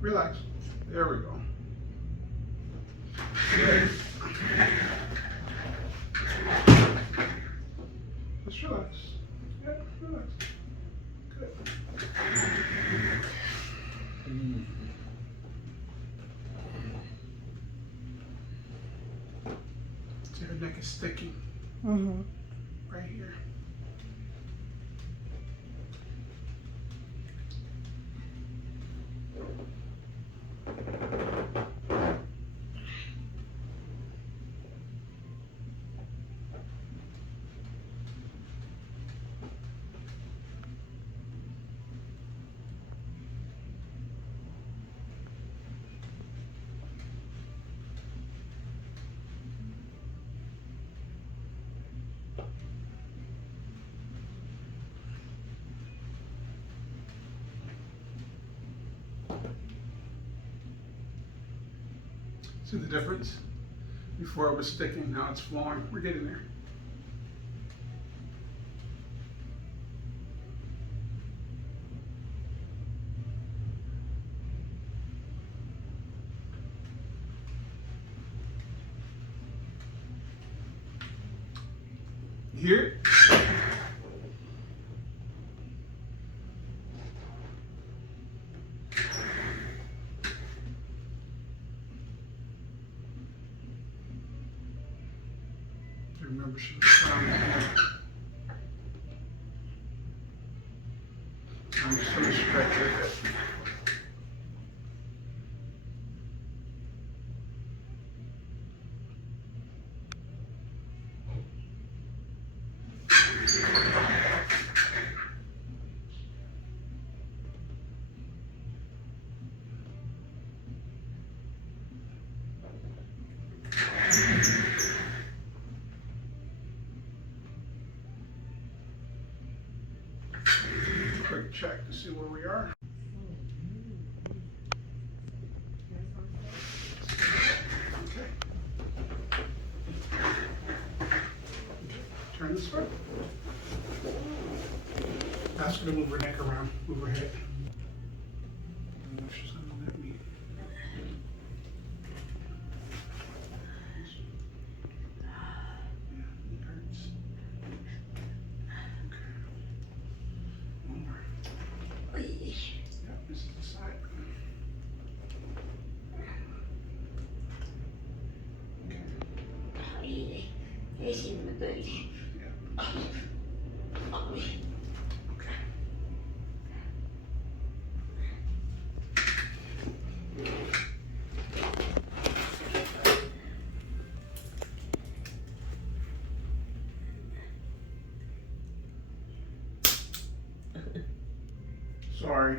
Relax. There we go. Good. Just relax. Yeah, relax. Good. So your neck is sticky. Mm-hmm. Right here. See the difference? Before it was sticking, now it's flowing. We're getting there. Here. Remember, she was down here. I'm just going to stretch it a bit. Quick check to see where we are. Okay. Turn this way. Ask her to move her neck around, move her head. I don't know if she's gonna let me. Yeah, it hurts. Okay. One more. Yeah, this is the side. Yeah. Okay. Sorry.